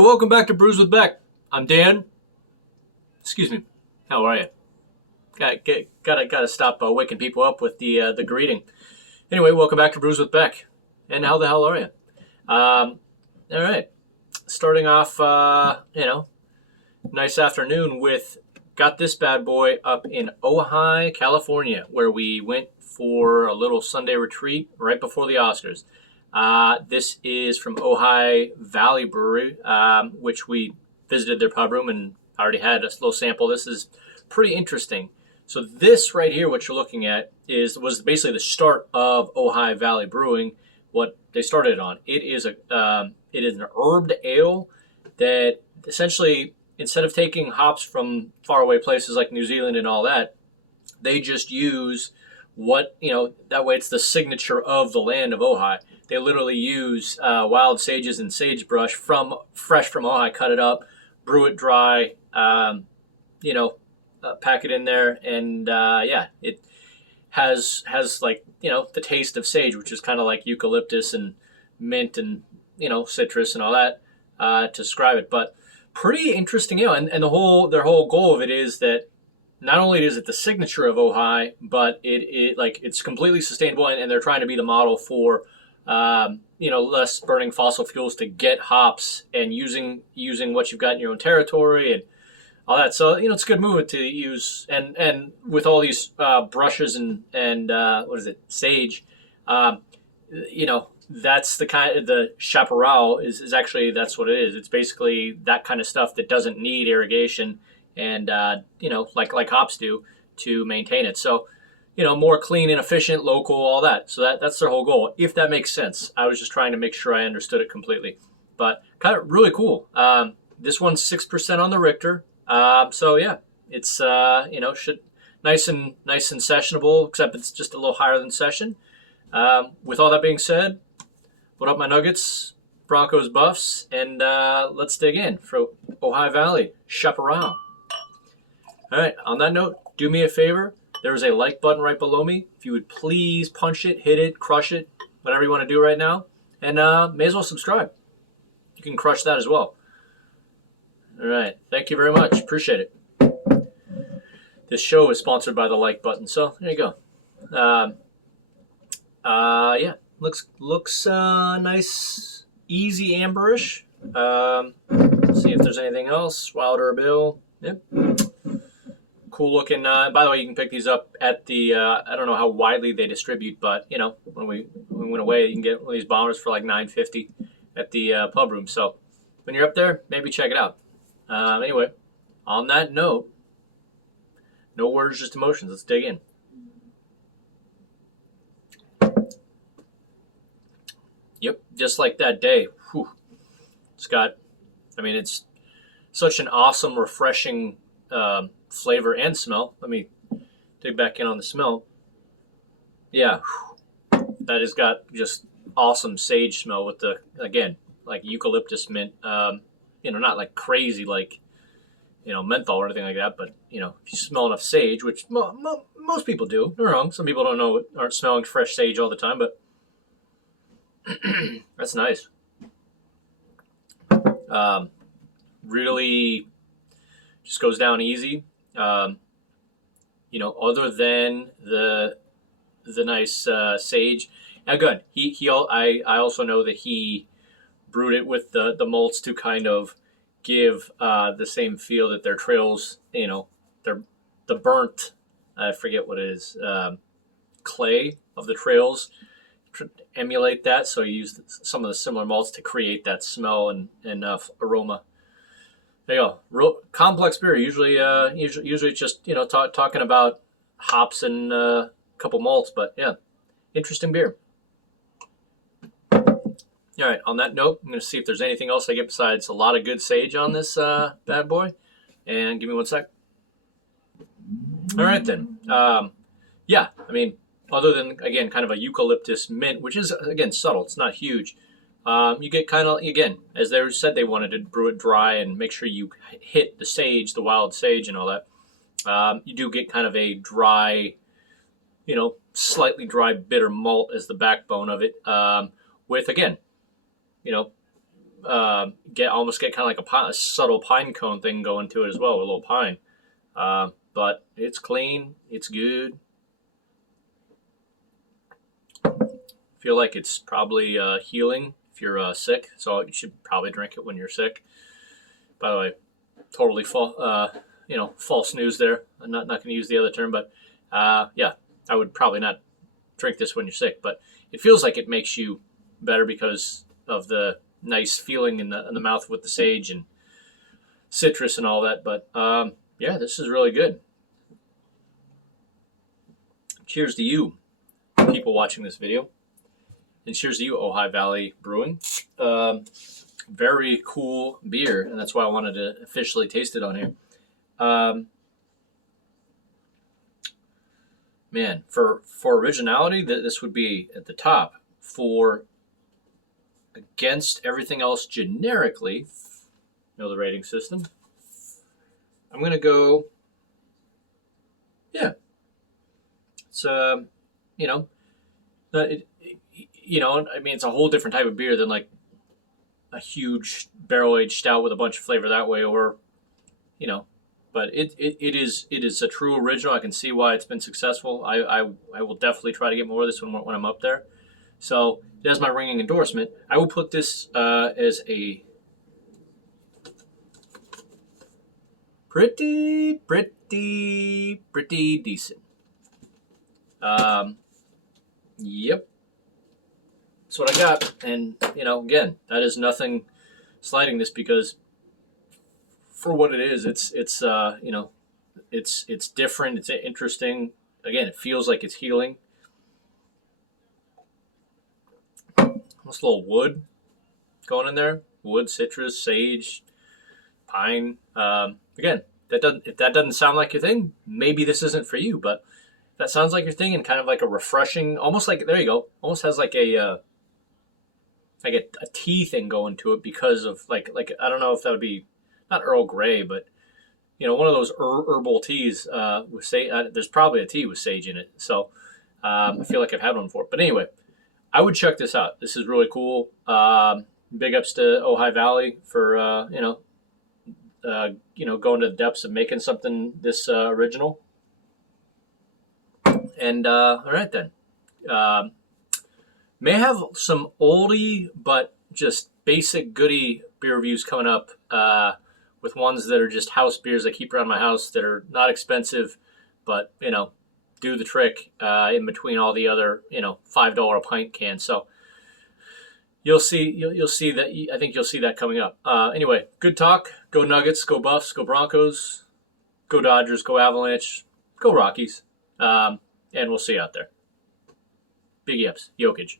welcome back to Brews with Beck. I'm Dan. Excuse me. How are you? Gotta stop waking people up with the greeting. Anyway, welcome back to Brews with Beck. And how the hell are you? All right. Starting off, nice afternoon with got this bad boy up in Ojai, California, where we went for a little Sunday retreat right before the Oscars. This is from Ojai Valley Brewery, which we visited their pub room and already had a little sample. This is pretty interesting. So this right here, what you're looking at, was basically the start of Ojai Valley Brewing. What they started it on. It is an herbed ale that essentially, instead of taking hops from faraway places like New Zealand and all that, they just use that way it's the signature of the land of Ojai. They literally use wild sages and sagebrush fresh from Ojai, cut it up, brew it dry, pack it in there, and it has the taste of sage, which is kind of like eucalyptus and mint and citrus and all that to describe it. But pretty interesting ale, and their whole goal of it is that not only is it the signature of Ojai, but it's completely sustainable, and they're trying to be the model for less burning fossil fuels to get hops and using what you've got in your own territory and all that. So it's a good movement to use, and with all these brushes and sage, that's the kind of the Chaparral is actually, that's what it is. It's basically that kind of stuff that doesn't need irrigation and like hops do to maintain it. So more clean and efficient, local, all that. So that's their whole goal, if that makes sense. I was just trying to make sure I understood it completely, but kind of really cool. This one's 6% on the Richter. So yeah, it's should nice and sessionable, except it's just a little higher than session. With all that being said, what up, my Nuggets, Broncos, Buffs, and let's dig in for Ojai Valley Chaparral. All right. On that note, do me a favor. There's a like button right below me. If you would please punch it, hit it, crush it, whatever you want to do right now, and may as well subscribe. You can crush that as well. All right. Thank you very much. Appreciate it. This show is sponsored by the like button, so there you go. Yeah, looks nice, easy amberish. Let's see if there's anything else. Wild herb ale. Yep. Cool looking. By the way, you can pick these up at the. I don't know how widely they distribute, but when we went away, you can get one of these bombers for like $9.50 at the pub room. So when you're up there, maybe check it out. Anyway, on that note, no words, just emotions. Let's dig in. Yep, just like that day. Whew. It's such an awesome, refreshing flavor and smell. Let me dig back in on the smell. Yeah, that has got just awesome sage smell with the, again, like eucalyptus mint. Not like crazy like, menthol or anything like that, but, if you smell enough sage, which most people do, they're wrong. Some people aren't smelling fresh sage all the time, but that's nice. Really just goes down easy. Other than the nice sage. Now, good. I also know that he brewed it with the malts to kind of give the same feel that their trails. They're the burnt. I forget what it is. Clay of the trails. Emulate that, so you use some of the similar malts to create that smell and aroma. There you go. Real complex beer. Usually just talking about hops and a couple malts, but yeah, interesting beer. All right. On that note, I'm going to see if there's anything else I get besides a lot of good sage on this bad boy. And give me one sec. All right then. Yeah. Other than, again, kind of a eucalyptus mint, which is, again, subtle. It's not huge. You get kind of, again, as they said they wanted to brew it dry and make sure you hit the sage, the wild sage and all that. You do get kind of a dry, slightly dry bitter malt as the backbone of it. With, again, almost get kind of like a subtle pine cone thing going to it as well, a little pine. But it's clean, it's good. Feel like it's probably healing if you're sick, so you should probably drink it when you're sick. By the way, totally false news there. I'm not going to use the other term, but yeah, I would probably not drink this when you're sick. But it feels like it makes you better because of the nice feeling in the mouth with the sage and citrus and all that. But yeah, this is really good. Cheers to you, people watching this video. And cheers to you, Ojai Valley Brewing. Very cool beer, and that's why I wanted to officially taste it on here. Man, for originality, this would be at the top. For against everything else generically, know the rating system, I'm going to go, yeah. It's, I mean, it's a whole different type of beer than like a huge barrel-aged stout with a bunch of flavor that way, or, but it is a true original. I can see why it's been successful. I will definitely try to get more of this when I'm up there. So that's my ringing endorsement. I will put this as a pretty decent. Yep. That's what I got. And, again, that is nothing slighting this, because for what it is, it's different. It's interesting. Again, it feels like it's healing. Almost a little wood going in there. Wood, citrus, sage, pine. Again, if that doesn't sound like your thing, maybe this isn't for you. But if that sounds like your thing, and kind of like a refreshing, almost like, there you go, almost has like a tea thing going to it, because of like I don't know if that would be not Earl Grey, but one of those herbal teas with sage. There's probably a tea with sage in it, so I feel like I've had one before. But anyway, I would check this out. This is really cool. Big ups to Ojai Valley for going to the depths of making something this original. And all right then. May have some oldie but just basic goodie beer reviews coming up, with ones that are just house beers I keep around my house that are not expensive, but do the trick in between all the other $5 a pint cans. So you'll see that. I think you'll see that coming up. Anyway, good talk. Go Nuggets. Go Buffs. Go Broncos. Go Dodgers. Go Avalanche. Go Rockies. And we'll see you out there. Big yips. Jokic.